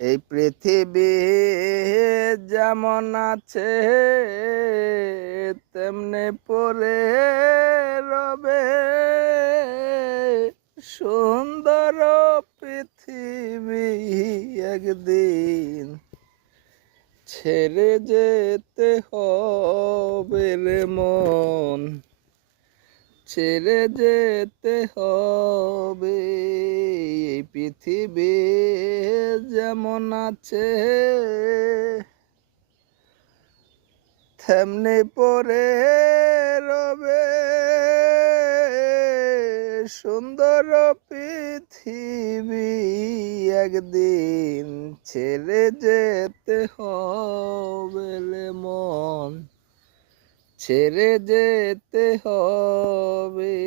এই পৃথিবী যেমন আছে তেমনি পড়ে রবে, সুন্দর পৃথিবী একদিন ছেড়ে যেতে হবে রে মন, ছেড়ে যেতে হবে। এই পৃথিবী যেমন আছে তেমনি পড়ে রবে, সুন্দর পৃথিবী একদিন ছেড়ে যেতে হবে রে মন, ছেড়ে যেতে হবে।